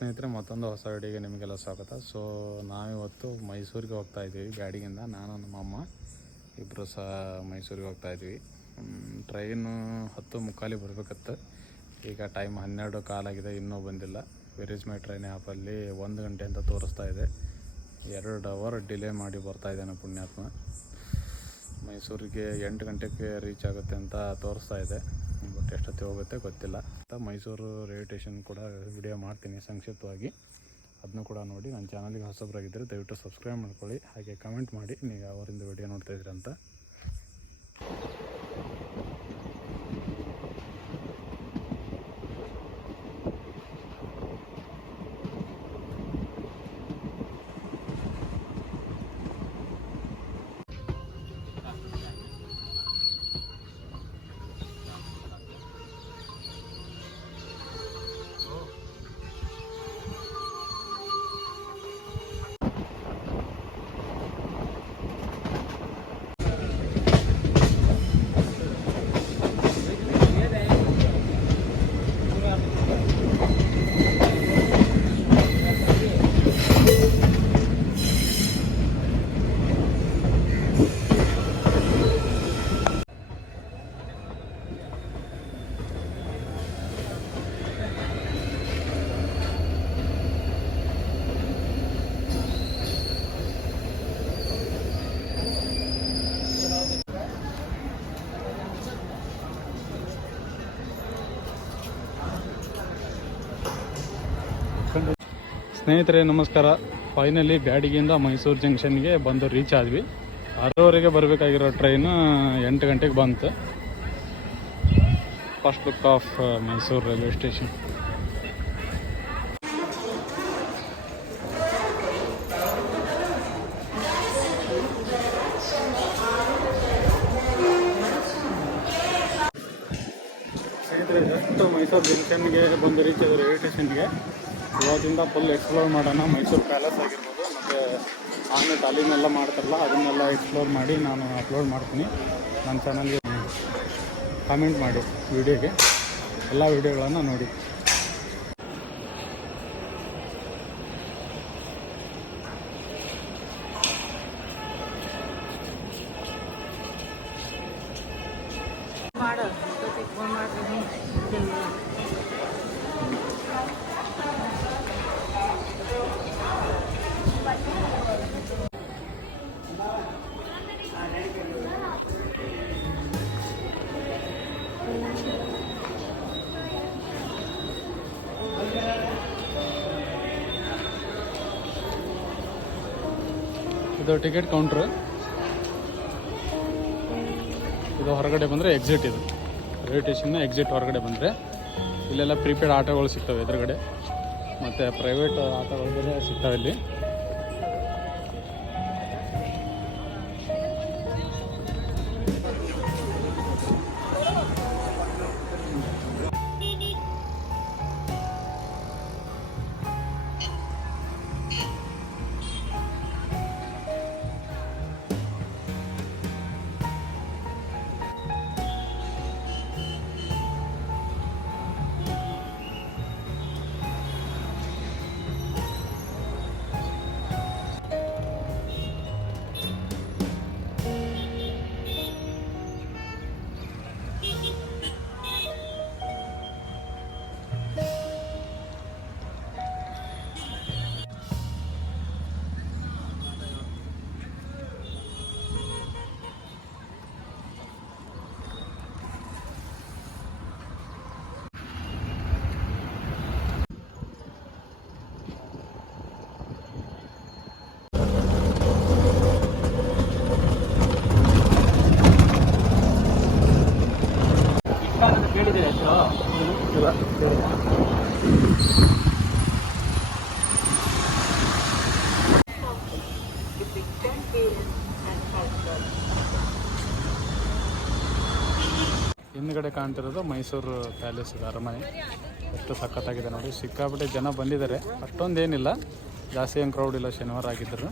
ಸ್ನೇಹಿತರೆ, ಮತ್ತೊಂದು ಹೊಸ ವಿಡಿಯೋಗೆ ನಿಮಗೆಲ್ಲ ಸ್ವಾಗತ. ಸೊ ನಾವಿವತ್ತು ಮೈಸೂರಿಗೆ ಹೋಗ್ತಾ ಇದ್ದೀವಿ. ಗಾಡಿಯಿಂದ ನಾನು ನಮ್ಮ ಅಮ್ಮ ಇಬ್ಬರು ಸಹ ಮೈಸೂರಿಗೆ ಹೋಗ್ತಾ ಇದ್ವಿ. ಟ್ರೈನು 10:45 ಬರಬೇಕತ್ತು. ಈಗ ಟೈಮ್ 12:15 ಇನ್ನೂ ಬಂದಿಲ್ಲ. ವೇರ್ ಇಸ್ ಮೈ ಟ್ರೈನ್ ಆ್ಯಪಲ್ಲಿ 1 ಗಂಟೆ ಅಂತ ತೋರಿಸ್ತಾ ಇದೆ. 2 ಅವರ್ ಡಿಲೇ ಮಾಡಿ ಬರ್ತಾ ಇದ್ದಾನೆ ಪುಣ್ಯಾತ್ಮ. ಮೈಸೂರಿಗೆ 8 ಗಂಟೆಗೆ ರೀಚ್ ಆಗುತ್ತೆ ಅಂತ ತೋರಿಸ್ತಾ ಇದೆ. ಬಟ್ ಎಷ್ಟೊತ್ತಿಗೆ ಹೋಗುತ್ತೆ ಗೊತ್ತಿಲ್ಲ. ಮೈಸೂರು ರೈಲ್ವೆ ಸ್ಟೇಷನ್ ಕೂಡ ವಿಡಿಯೋ ಮಾಡ್ತೀನಿ ಸಂಕ್ಷಿಪ್ತವಾಗಿ, ಅದನ್ನು ಕೂಡ ನೋಡಿ. ನನ್ನ ಚಾನಲ್ಗೆ ಹೊಸಬರಾಗಿದ್ದರೆ ದಯವಿಟ್ಟು ಸಬ್ಸ್ಕ್ರೈಬ್ ಮಾಡ್ಕೊಳ್ಳಿ, ಹಾಗೆ ಕಮೆಂಟ್ ಮಾಡಿ ನೀವು ಯಾವರಿಂದ ವಿಡಿಯೋ ನೋಡ್ತಾಯಿದ್ರಿ ಅಂತ. ಸ್ನೇಹಿತರೆ ನಮಸ್ಕಾರ. ಫೈನಲಿ ಬ್ಯಾಡಗಿಯಿಂದ ಮೈಸೂರು ಜಂಕ್ಷನ್ಗೆ ಬಂದು ರೀಚ್ ಆದ್ವಿ. 6:30ಗೆ ಬರಬೇಕಾಗಿರೋ ಟ್ರೈನು 8 ಗಂಟೆಗೆ ಬಂತು. First look of Mysuru railway station. ಸ್ನೇಹಿತರೆ, ಜಸ್ಟ್ ಮೈಸೂರು ಜಂಕ್ಷನ್ಗೆ ಬಂದು ರೀಚ್ ಆದ ರೈಲ್ವೆ ಸ್ಟೇಷನ್ಗೆ. ಇವತ್ತಿಂದ ಫುಲ್ ಎಕ್ಸ್ಪ್ಲೋರ್ ಮಾಡೋಣ. ಮೈಸೂರು ಪ್ಯಾಲೇಸ್ ಆಗಿರ್ಬೋದು, ಮತ್ತು ಆಮೇಲೆ ಟಾಲಿನೆಲ್ಲ ಮಾಡ್ತಾರಲ್ಲ ಅದನ್ನೆಲ್ಲ ಎಕ್ಸ್ಪ್ಲೋರ್ ಮಾಡಿ ನಾನು ಅಪ್ಲೋಡ್ ಮಾಡ್ತೀನಿ. ನನ್ನ ಚಾನಲ್ಗೆ ಕಾಮೆಂಟ್ ಮಾಡಿ, ವಿಡಿಯೋಗೆ ಎಲ್ಲ ವಿಡಿಯೋಗಳನ್ನು ನೋಡಿ. ಇದು ಟಿಕೆಟ್ ಕೌಂಟ್ರು. ಇದು ಹೊರಗಡೆ ಬಂದರೆ ಎಕ್ಸಿಟ್. ಇದು ರೈಲ್ವೆ ಸ್ಟೇಷನ್ನ ಎಕ್ಸಿಟ್ ಹೊರಗಡೆ ಬಂದರೆ ಇಲ್ಲೆಲ್ಲ ಪ್ರೀಪೇಡ್ ಆಟೋಗಳು ಸಿಗ್ತವೆ ಎದುರುಗಡೆ, ಮತ್ತು ಪ್ರೈವೇಟ್ ಆಟೋಗಳು ಬೇರೆ ಸಿಗ್ತವೆ ಇಲ್ಲಿ. ಹಿಂದ್ಗಡೆ ಕಾಣ್ತಿರೋದು ಮೈಸೂರು ಪ್ಯಾಲೇಸ್, ಅರಮನೆ. ಎಷ್ಟು ಸಖತ್ತಾಗಿದೆ ನೋಡಿ. ಸಿಕ್ಕಾಪಟ್ಟೆ ಜನ ಬಂದಿದ್ದಾರೆ, ಅಷ್ಟೊಂದೇನಿಲ್ಲ, ಜಾಸ್ತಿ ಏನು ಕ್ರೌಡ್ ಇಲ್ಲ, ಶನಿವಾರ ಆಗಿದ್ದರು.